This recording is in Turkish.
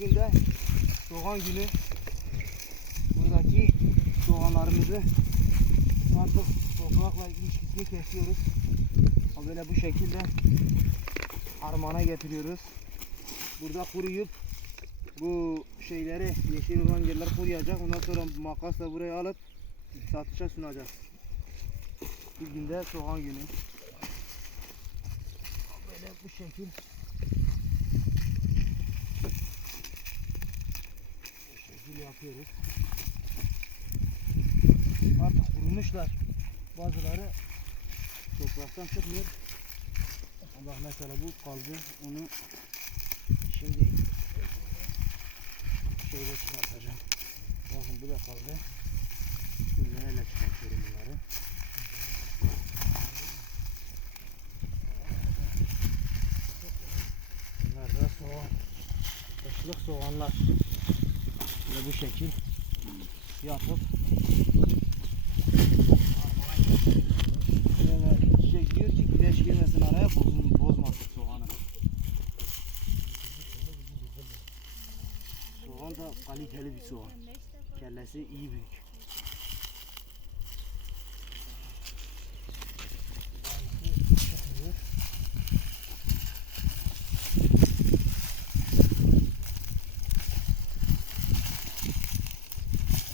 Bugün de soğan günü. Buradaki soğanlarımızı artık toprakla ilişkisini kesiyoruz. Böyle bu şekilde harmana getiriyoruz. Burada kuruyup bu şeyleri yeşil olan yerler kuruyacak. Ondan sonra makasla buraya alıp satışa sunacağız. Bir günde soğan günü. Böyle bu şekil. Yapıyoruz. Artık kurumuşlar. Bazıları topraktan çıkmıyor. Bak mesela bu kaldı. Onu şimdi şöyle çıkartacağım. Bakın bu da kaldı. Neyle çıkartıyorum bunları. Bunlar da soğan. Kışlık soğanlar. Böyle bu şekil yapıp Böyle şey diyor ki güneş soğanı. Soğan da kaliteli bir soğan. Kellesi iyi büyük.